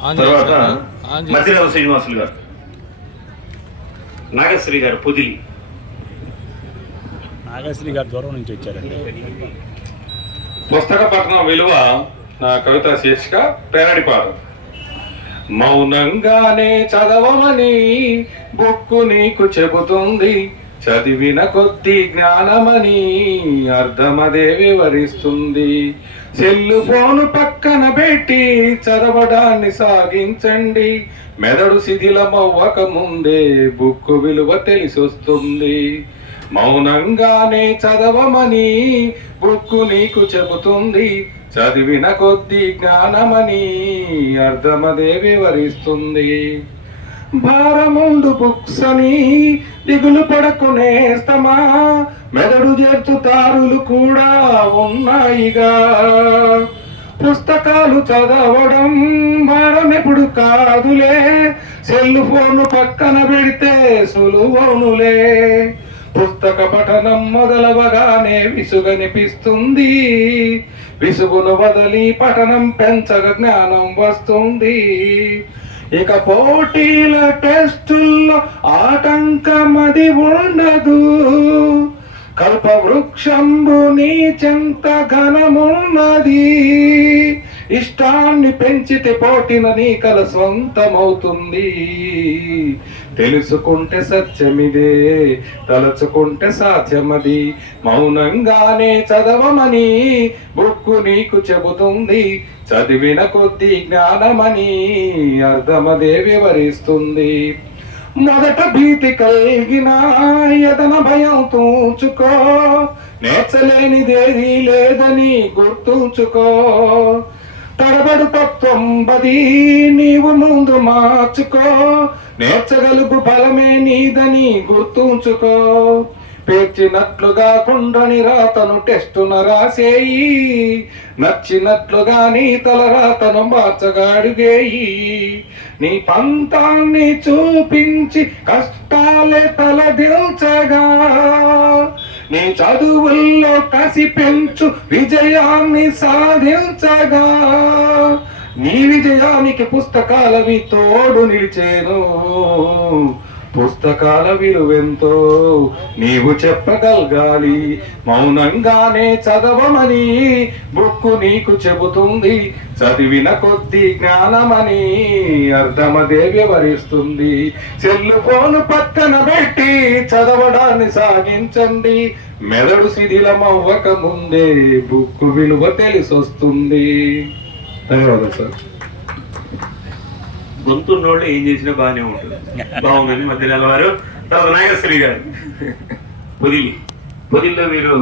తర్వాత. మధ్యరావు శ్రీనివాసులు గారు. నాగశ్రీ గారు పొదిలి. నాగశ్రీ గారు దూరం నుంచి వచ్చారండి. పుస్తక పఠనం విలువ నా కవిత శీర్షిక పేరడి పాట మౌనంగానే చదవమని బుక్కు నీకు చెబుతుంది. చదివిన కొద్ది జ్ఞానమని అర్థమదే వివరిస్తుంది. సెల్లు ఫోను పక్కన పెట్టి చదవడాన్ని సాగించండి. మెదడు శిథిలమవ్వక ముందే బుక్కు విలువ తెలిసొస్తుంది. మౌనంగానే చదవమని బుక్కు నీకు చెబుతుంది. చదివిన కొద్ది జ్ఞానమని అర్థమదే వివరిస్తుంది. భారముండు బుక్సని దిగులు పడకు నేస్తమా మెదడు చేర్చుతారులు కూడా ఉన్నాయిగా. పుస్తకాలు చదవడం భారం ఎప్పుడు కాదులే. సెల్ ఫోన్ పక్కన పెడితే సులువనులే పుస్తక పఠనం మొదలవగానే విసుగనిపిస్తుంది విసుగును వదలి పఠనం పెంచగ జ్ఞానం వస్తుంది. ఇక పోటీల టెస్టుల్లో ఆటంకమది ఉండదు. కల్ప వృక్షంబు నీ చెంత ఘనమున్నది. ఇష్టాన్ని పెంచితే పోటిన నీ కల సొంతమవుతుంది తెలుసుకుంటే సత్యమిదే తలచుకుంటే సాధ్యమది. మౌనంగానే చదవమని బుక్కు నీకు చెబుతుంది. చదివిన కొద్ది జ్ఞానమని అర్థమదే వివరిస్తుంది. మొదట భీతి కలిగిన ఎదన భయం తూచుకో. నేర్చలేనిదేది లేదని గుర్తుంచుకో. తడబడు తత్వం నీవు ముందు మార్చుకో. నేర్చగలుగు బలమే నీదని గుర్తుంచుకో. పేర్చినట్లుగా కుండని రాతను టెస్టున రాసేయి. నచ్చినట్లుగా నీ తల రాతను మార్చగాడుగేయి. నీ పంతాన్ని చూపించి కష్టాలే తలదిల్చగా. నీ చదువుల్లో కసి పెంచు విజయాన్ని సాధించగా. నీ విజయానికి పుస్తకాలవి తోడు నిలిచేను. పుస్తకాల విలువెంతో నీవు చెప్పగలగాలి. మౌనంగానే చదవమని బుక్కు నీకు చెబుతుంది. చదివిన కొద్ది జ్ఞానమని అర్థమదే వివరిస్తుంది సెల్లు ఫోను పక్కన పెట్టి చదవడాన్ని సాగించండి. మెదడు శిథిలమవ్వక ముందే బుక్కు విలువ తెలిసొస్తుంది. ధన్యవాదాలు సార్. గొంతున్నోళ్ళు ఏం చేసినా బాగానే ఉంటుంది. బాగుందని మధ్య నెల వారు తర్వాత నాగశ్రీ గారు. పొదిలి. పొదిల్లో మీరు